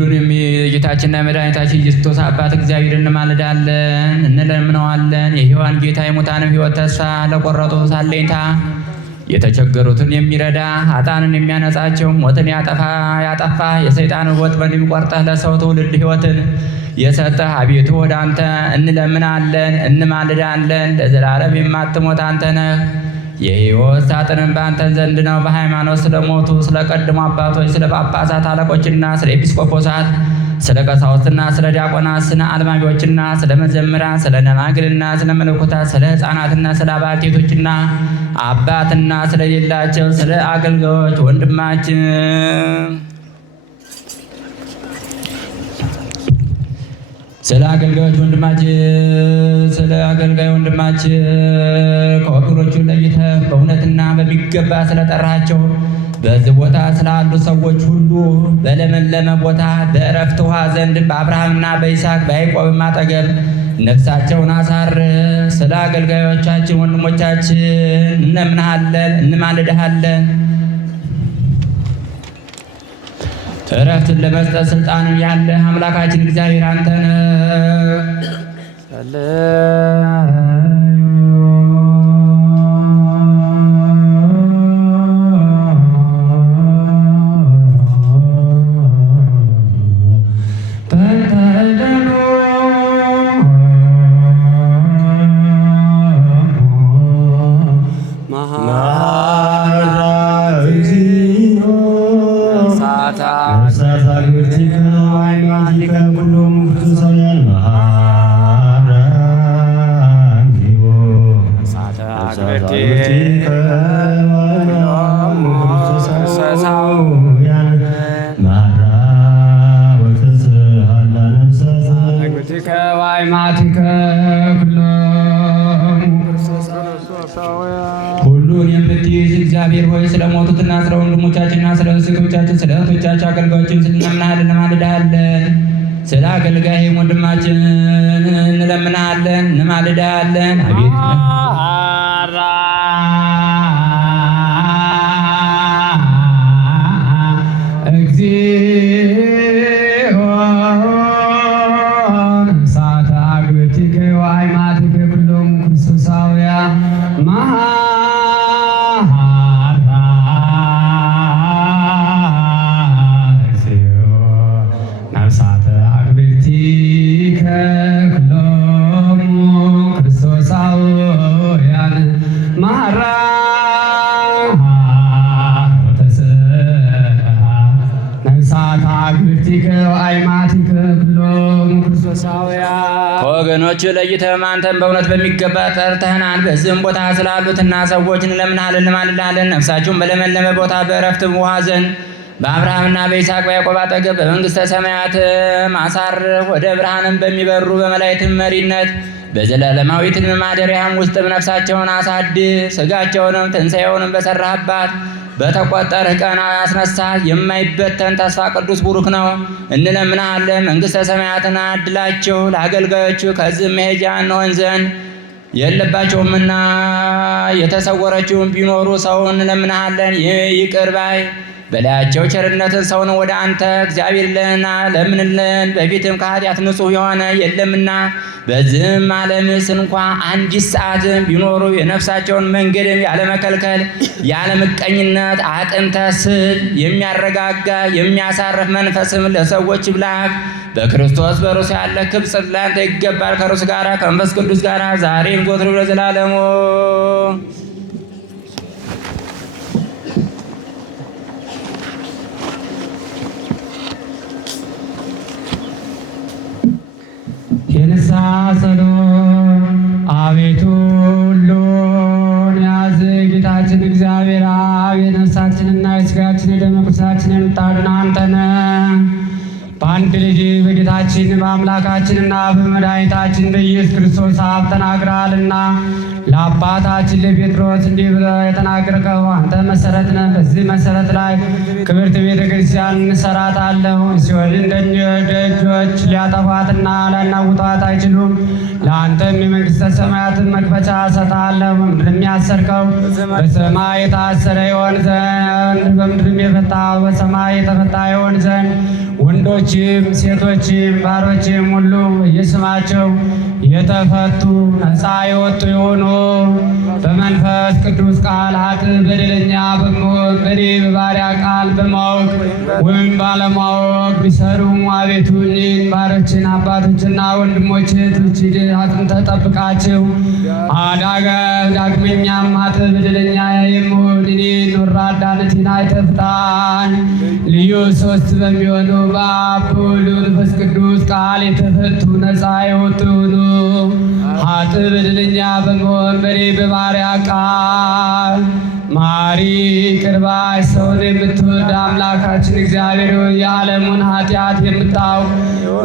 ሁሉን የጌታችንና የመድኃኒታችን ኢየሱስ ክርስቶስ አባት እግዚአብሔር እንማልዳለን፣ እንለምነዋለን። የሕያዋን ጌታ የሙታንም ሕይወት ተስፋ ለቆረጡ አለኝታ የተቸገሩትን የሚረዳ ኃጥአንን የሚያነጻቸው ሞትን ያጠፋ የሰይጣንን ወጥመድ የሚቆርጠህ ለሰው ትውልድ ሕይወትን የሰጠህ አቤቱ ወደ አንተ እንለምናለን እንማልዳለን። ለዘላለም የማትሞት አንተ ነህ። የሕይወት ሳጥንም በአንተ ዘንድ ነው። በሃይማኖት ስለሞቱ ስለ ቀድሞ አባቶች ስለ ጳጳሳት አለቆችና ስለ ኤጲስቆጶሳት ስለ ቀሳውስትና ስለ ዲያቆናት ስለ አልማቢዎችና ስለ መዘምራን ስለ ደናግልና ስለ መነኮሳት ስለ ሕፃናትና ስለ አባቴቶችና አባትና ስለሌላቸው ስለ አገልጋዮች ወንድማችን ስለ አገልጋይ ወንድማችን ከወገኖቹ ለይተህ በእውነትና በሚገባ ስለጠራቸው በዚህ ቦታ ስላሉ ሰዎች ሁሉ በለመለመ ቦታ በእረፍት ውሃ ዘንድ በአብርሃምና በይስሐቅ በያዕቆብም አጠገብ ነፍሳቸውን አሳር። ስለ አገልጋዮቻችን ወንድሞቻችን እንለምንሃለን እንማልድሃለን። እረፍትን ለመስጠት ስልጣንም ያለ አምላካችን እግዚአብሔር አንተ ነህ። ሁሉን የምትይዝ እግዚአብሔር ሆይ ስለሞቱትና ስለ ወንድሞቻችንና ስለ ሴቶቻችን ስለ እህቶቻችን አገልጋዮችን እንለምንሃለን እንማልድሃለን። ስለ አገልጋይ ወንድማችን እንለምንሃለን እንማልድሃለን። አቤት ከወገኖች ለይተህ አንተን በእውነት በሚገባ ጠርተህናል። በዚህም ቦታ ስላሉትና ሰዎች እንለምንሃለን እንማልድሃለን። ነፍሳቸውን በለመለመ ቦታ በእረፍት ውሃ ዘንድ በአብርሃምና በይስሐቅ በያዕቆብ አጠገብ በመንግሥተ ሰማያትም አሳርፍ። ወደ ብርሃንም በሚበሩ በመላእክትም መሪነት በዘላለማዊት ማደሪያም ውስጥም ነፍሳቸውን አሳድስ። ሥጋቸውንም ትንሣኤውንም በሠራህባት በተቆጠርህ ቀን አስነሳ። የማይበተን ተስፋ ቅዱስ ቡሩክ ነው። እንለምንሃለን መንግሥተ ሰማያትን አድላቸው። ለአገልጋዮቹ ከዚህ መሄጃ እንሆን ዘንድ የለባቸውምና የተሰወረችውን ቢኖሩ ሰውን እንለምንሃለን ይቅር ባይ በላያቸው ቸርነትን ሰውን ወደ አንተ እግዚአብሔር ለና ለምንልን። በፊትም ከኃጢአት ንጹሕ የሆነ የለምና በዚህም ዓለምስ እንኳ አንዲት ሰዓትም ቢኖሩ የነፍሳቸውን መንገድም ያለመከልከል ያለምቀኝነት አጥንተ ስል የሚያረጋጋ የሚያሳርፍ መንፈስም ለሰዎች ብላክ በክርስቶስ በእርሱ ያለ ክብር ላንተ ይገባል። ከእርሱ ጋር ከመንፈስ ቅዱስ ጋር ዛሬም ዘወትርም ለዘላለሙ የንስሐ ጸሎት። አቤቱ ሁሉን ያዝ ጌታችን እግዚአብሔር አብ የነፍሳችንና የሥጋችን የደም ቁስላችንን የምታድን አንተ ነህ። በአንድ ልጅ በጌታችን በአምላካችንና በመድኃኒታችን በኢየሱስ ክርስቶስ አብ ተናግረሃልና ለአባታችን ለጴጥሮስ እንዲህ ብለህ የተናገርከው አንተ መሰረት ነህ። በዚህ መሰረት ላይ ክብርት ቤተ ክርስቲያን እንሰራታለሁ። ሲኦልን ደጆች ሊያጠፏትና ሊያናውጧት አይችሉም። ለአንተም የመንግሥተ ሰማያትን መክፈቻ እሰጥሃለሁ። በምድርም ያሰርከው በሰማይ የታሰረ ይሆን ዘንድ፣ በምድርም የፈታኸው በሰማይ የተፈታ ይሆን ዘንድ ወንዶችም ሴቶችም ባሮችም ሁሉ የስማቸው የተፈቱ ነፃ የወጡ የሆኑ በመንፈስ ቅዱስ ቃል በደለኛ በመሆን በኔ በባሪያ ቃል በማወቅ ወይም ባለማወቅ ቢሰሩም አቤቱ እኔን ባሮችን አባቶችና ወንድሞች አጥንተ ጠብቃቸው። ዳግመኛም በደለኛ የምሆን እኔን ወራዳነቴን አይተፍታኝ። ልዩ ሶስት በሚሆኑ በአብ በወልድ በመንፈስ ቅዱስ ቃል የተፈቱ ነፃ የወጡ በደለኛ በመሆን በኔ በባሪያ ቃል ማሪ ቅርባይ ሰውን የምትወድ አምላካችን እግዚአብሔር የዓለሙን ኃጢአት የምታውቅ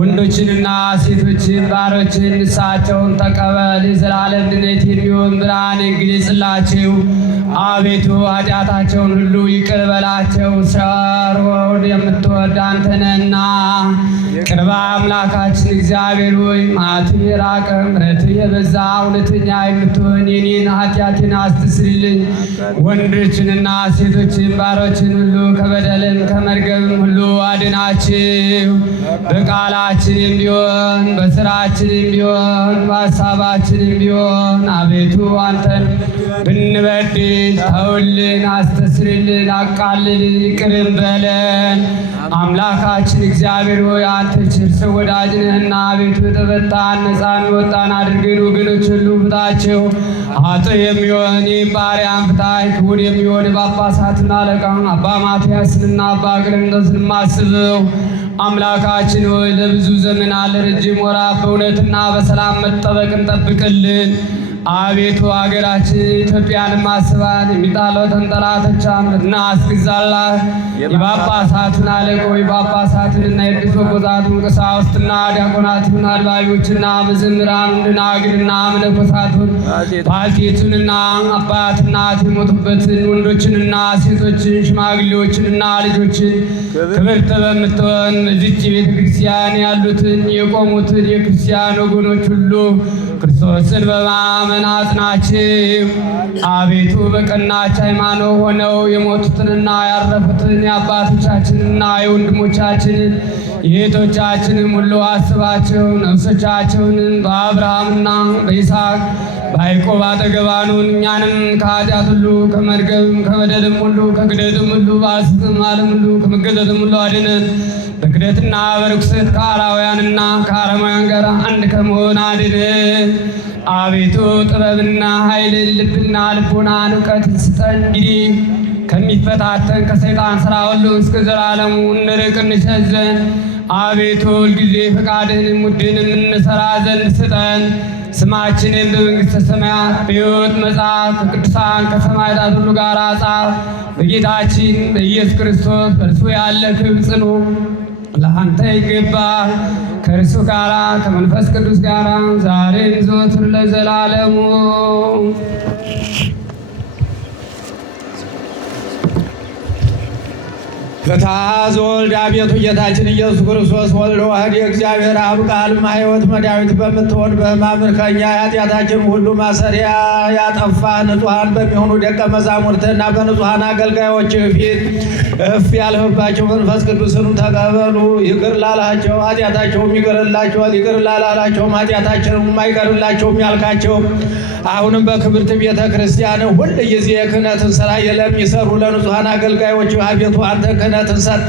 ወንዶችንና ሴቶችን ባሮችን ንስሐቸውን ተቀበል። የዘላለም ድነት የሚሆን ብርሃን ግለጽላቸው። አቤቱ ኃጢአታቸውን ሁሉ ይቅር በላቸው። ቸርውን የምትወድ አንተ ነህና ቅርባ አምላካችን እግዚአብሔር ሆይ መዓትህ የራቀ ምሕረትህ የበዛ እውነተኛ የምትሆን የኔን ኃጢአቴን አስተስርይልኝ። ወንዶችንና ሴቶችን ባሮችን ሁሉ ከበደልም ከመርገብም ሁሉ አድናችሁ። በቃላችንም ቢሆን በስራችንም ቢሆን በሀሳባችንም ቢሆን አቤቱ አንተን ብንበድል ተውልን፣ አስተስርልን፣ አቃልልን፣ ይቅርም በለን። አምላካችን እግዚአብሔር ሆይ አንተ ቸር ሰው ወዳጅ ነህና አቤቱ የተፈታን ነፃ የሚወጣን አድርገን ወገኖች ሁሉ ፍታቸው። ኃጥእ የሚሆን ባሪያን ፍታ። ክቡር የሚሆን የጳጳሳትን አለቃ አባ ማትያስንና አባ ቀለምንጦስን አስበው። አምላካችን ሆይ ለብዙ ዘመናት ለረጅም ወራት በእውነትና በሰላም መጠበቅን ጠብቅልን። አቤቱ ሀገራችን ኢትዮጵያን ማስባት የሚጣለው ተንጠላቶች አምርትና አስግዛላት። የጳጳሳቱን አለቆች የጳጳሳቱንና የኤጲስቆጶሳቱን ቀሳውስትና ዲያቆናቱን አልባቢዎችና መዘምራን ደናግልና መነኮሳቱን ባልቴቱንና አባት እናት የሞቱበትን ወንዶችንና ሴቶችን ሽማግሌዎችንና ልጆችን ክብርት በምትሆን እዚች ቤተ ክርስቲያን ያሉትን የቆሙትን የክርስቲያን ወገኖች ሁሉ ክርስቶስን በማመን አጽናቸው። አቤቱ በቀናች ሃይማኖት ሆነው የሞቱትንና ያረፉትን የአባቶቻችንና የወንድሞቻችንን የእህቶቻችንን ሁሉ አስባቸው። ነፍሶቻቸውንም በአብርሃምና በይስሐቅ በያዕቆብ አጠገብ አኑን። እኛንም ከኃጢአት ሁሉ ከመርገብም ከበደልም ሁሉ ከክደትም ሁሉ በሐሰትም ዓለም ሁሉ ከመገዘትም ሁሉ አድነን። በክደትና በርኩሰት ከአላውያንና ከአረማውያን ጋር አንድ ከመሆን አድነን። አቤቱ ጥበብና ኃይልን ልብና ልቦናን እውቀትን ስጠን። እንግዲህ ከሚፈታተን ከሰይጣን ሥራ ሁሉ እስከ ዘላለሙ እንርቅ እንሸሽ ዘንድ አቤቱ ሁልጊዜ ፈቃድህንም ውድህንም እንሠራ ዘንድ ስጠን። ስማችንን በመንግሥተ ሰማያት በሕይወት መጽሐፍ ከቅዱሳን ከሰማዕታት ሁሉ ጋር ጻፍ። በጌታችን በኢየሱስ ክርስቶስ በእርሱ ያለ ክብር ጽኑ ለአንተ ይገባል። ከእርሱ ጋር ከመንፈስ ቅዱስ ጋር ዛሬም ዘወትር ለዘላለሙ ፍትሐ ወልድ አቤቱ ጌታችን ኢየሱስ ክርስቶስ ወልድ ዋሕድ የእግዚአብሔር አብ ቃል ሕይወት መድኃኒት በምትሆን በሕማም ከእኛ የኃጢአታችን ሁሉ ማሰሪያ ያጠፋ ንጹሐን በሚሆኑ ደቀ መዛሙርትና በንጹሐን አገልጋዮች ፊት እፍ ያልህባቸው መንፈስ ቅዱስንም ተቀበሉ። ይቅር ላላቸው ኃጢአታቸውም ይቅርላቸዋል፣ ይቅር ላላላቸውም ኃጢአታቸውም አይቀርላቸውም ያልካቸው አሁንም በክብርት ቤተ ክርስቲያን ሁል ጊዜ የክህነትን ሥራ ለሚሰሩ ለንጹሐን አገልጋዮች አቤቱ አንተ ክህነትን ሰጠ።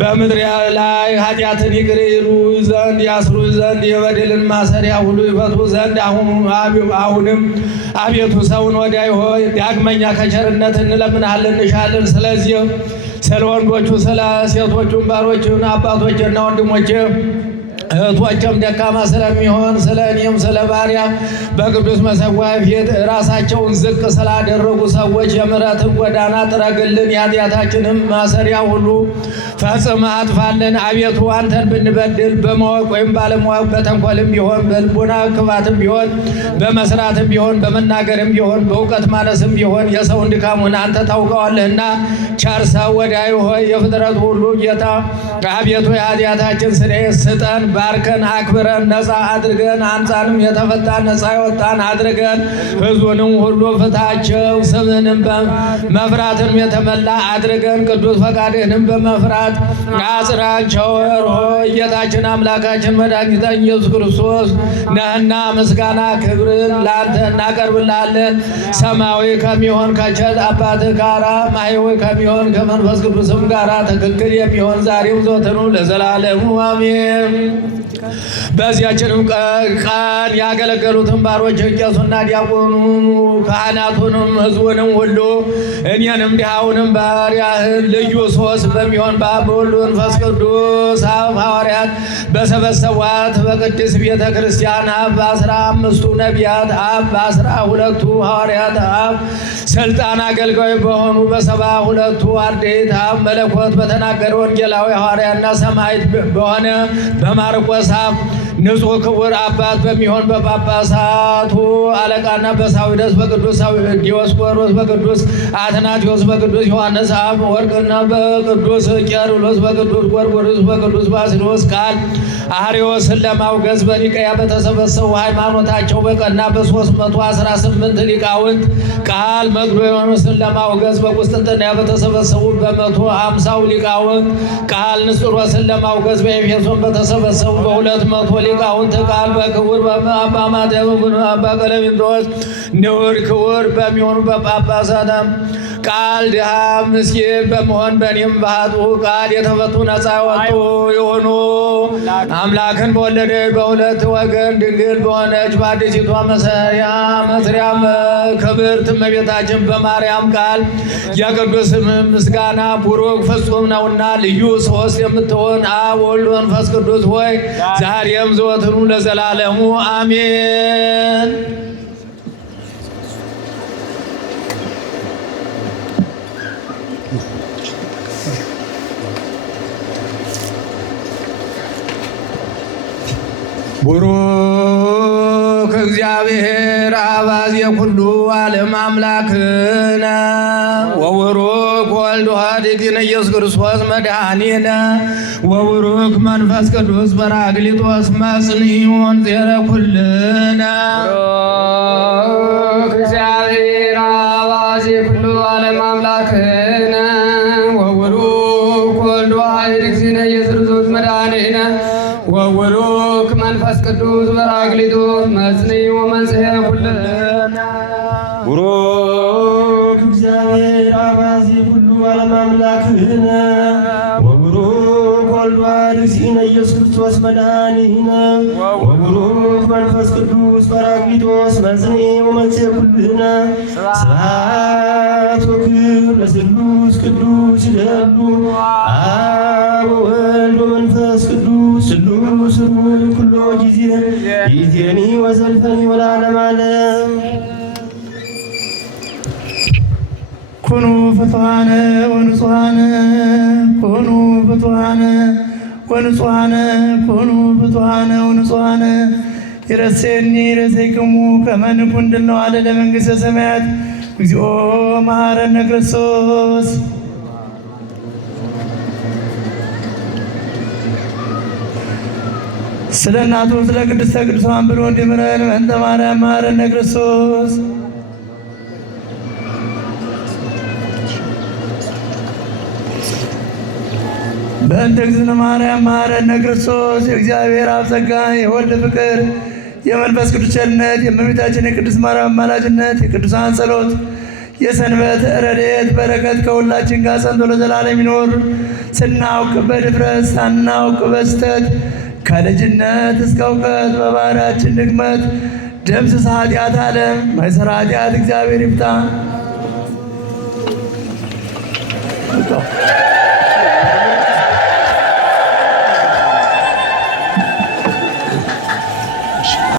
በምድር ላይ ኃጢአትን ይቅር ይሉ ዘንድ ያስሩ ዘንድ የበደልን ማሰሪያ ሁሉ ይፈቱ ዘንድ አሁንም አቤቱ ሰውን ወዳይ ሆይ ዳግመኛ ከቸርነት እንለምናለን እንሻለን። ስለዚህ ስለ ወንዶቹ ስለ ሴቶቹም ባሮችና አባቶችና ወንድሞች እህቶችም ደካማ ስለሚሆን ስለ እኔም ስለ ባሪያ በቅዱስ መሠዊያ ፊት ራሳቸውን ዝቅ ስላደረጉ ሰዎች የምሕረትን ጎዳና ጥረግልን፣ የኃጢአታችንም ማሰሪያ ሁሉ ፈጽመህ አጥፋልን። አቤቱ አንተን ብንበድል በማወቅ ወይም ባለማወቅ በተንኮልም ቢሆን በልቡና ክፋትም ቢሆን በመስራትም ቢሆን በመናገርም ቢሆን በእውቀት ማነስም ቢሆን የሰውን ድካሙን አንተ ታውቀዋለህና ቸር ሰው ወዳይ ሆይ የፍጥረት ሁሉ ጌታ አቤቱ የኃጢአታችን ስርየት ስጠን። ባርከን አክብረን ነፃ አድርገን አንጻንም የተፈታን ነፃ የወጣን አድርገን ሕዝቡንም ሁሉ ፍታቸው። ስምህንም በመፍራትንም የተመላ አድርገን ቅዱስ ፈቃድህንም በመፍራት አጽናቸው። ሆይ ጌታችን አምላካችን መድኃኒታችን ኢየሱስ ክርስቶስ ነህና ምስጋና ክብርን ለአንተ እናቀርብላለን። ሰማያዊ ከሚሆን ከቸር አባትህ ጋራ ማኅየዊ ከሚሆን ከመንፈስ ቅዱስም ጋራ ትክክል የሚሆን ዛሬው ዘወትሩ ለዘላለሙ አሜን። በዚያችንም ቀን ያገለገሉትን ባሮች ቄሱና ዲያቆኑ ካህናቱንም ሕዝቡንም ሁሉ እኔንም ድሃውንም ባሪያህን ልዩ ሦስት በሚሆን በአብ በወልድ በመንፈስ ቅዱስ አብ ሐዋርያት በሰበሰቧት በቅድስት ቤተ ክርስቲያን አብ በ15ቱ ነቢያት አብ በ12ቱ ሐዋርያት አብ ስልጣን አገልጋይ በሆኑ በ72ቱ አርድእት አብ መለኮት በተናገረ ወንጌላዊ ሐዋርያና ሰማዕት በሆነ በማርቆስ አብ ንጹሕ ክቡር አባት በሚሆን በጳጳሳቱ አለቃና በሳዊደስ በቅዱስ ዲዮስቆሮስ በቅዱስ አትናቴዎስ በቅዱስ ዮሐንስ አብ ወርቅና በቅዱስ ቄርሎስ በቅዱስ ጎርጎርዮስ በቅዱስ ባስልዮስ ቃል አርዮስን ለማውገዝ በኒቀያ በተሰበሰቡ ሃይማኖታቸው በቀና በ318 ሊቃውንት ቃል መቅዶንዮስን ለማውገዝ በቁስጥንጥንያ በተሰበሰቡ በ150 ሊቃውንት ቃል ንስጥሮስን ለማውገዝ በኤፌሶን በተሰበሰቡ በ200 ሊቃውንት ቃል በክቡር በአባ ማትያስ አባ ቀለሚንጦስ ንዑድ ክቡር በሚሆኑ በጳጳሳት ቃል ድሃ ምስኪን በመሆን በእኔም በኃጥኡ ቃል የተፈቱ ነፃ ወጡ የሆኑ አምላክን በወለደ በሁለት ወገን ድንግል በሆነች በአዲሲቷ መስሪያ ክብርት እመቤታችን በማርያም ቃል የቅዱስ ምስጋና ቡሩክ ፍጹም ነውና ልዩ ሦስት የምትሆን አብ ወልድ መንፈስ ቅዱስ ሆይ ዛሬም ዘወትሩ ለዘላለሙ አሜን። ቡሩክ እግዚአብሔር አባዜ ኩሉ ዓለም አምላክነ ወቡሩክ ወልድ ዋሕድ ኢየሱስ ክርስቶስ መድኃኒነ ወቡሩክ መንፈስ ቅዱስ ጰራቅሊጦስ መጽንዕ ወንዜረ ኩልነ። ቡሩክ እግዚአብሔር አባዜ ኩሉ ዓለም አምላክነ ወቡሩክ ወልድ ዋሕድ ኢየሱስ ክርስቶስ መድኃኒነ ወቡሩክ መንፈስ ቅዱስ ጰራቅሊጦስ መጽንዕ ወመንጽሔ ኩልነ። ቡሩክ እግዚአብሔር አባዜ ኩሉ ዓለም አምላክነ ወቡሩክ ወልድ ዋሕድ ኢየሱስ ክርስቶስ መድኃኒነ ወቡሩክ መንፈስ ቅዱስ ጰራቅሊጦስ መጽንዕ ወመንጽሔ ኩልነ። ስብሐት ወክብር ለስሉስ ቅዱስ ይደሉ አብ ወወልድ ወመንፈስ ቅዱስ ስሉስ ሩይ ኩሎ ጊዜ ይእዜኒ ወዘልፈኒ ወለዓለመ ዓለም። ኩኑ ፍቱሐነ ወንጹሐነ ኩኑ ፍቱሐነ ወንጹሐነ ኩኑ ፍቱሐነ ወንጹሐነ ይረሴኒ ይረሴክሙ ከመ ንኩን አለ ለመንግሥተ ሰማያት እግዚኦ መሐረነ ክርስቶስ። ስለ እናቱ ስለ ቅድስተ ቅዱሳን ብሎ እንዲምረን በእንተ ማርያም መሐረነ ክርስቶስ። በእንተ እግዝእትነ ማርያም መሐረነ ክርስቶስ። የእግዚአብሔር አብ ጸጋ የወልድ ፍቅር የመንፈስ ቅዱስ ቸርነት የእመቤታችን የቅድስት ማርያም አማላጅነት የቅዱሳን ጸሎት የሰንበት ረድኤት በረከት ከሁላችን ጋር ጸንቶ ለዘላለም ይኖር። ስናውቅ በድፍረት ሳናውቅ በስተት ከልጅነት እስከ እውቀት በባህሪያችን ድክመት ደምስስ ኃጢአት ዓለም ማይሰራ ኃጢአት እግዚአብሔር ይፍታ።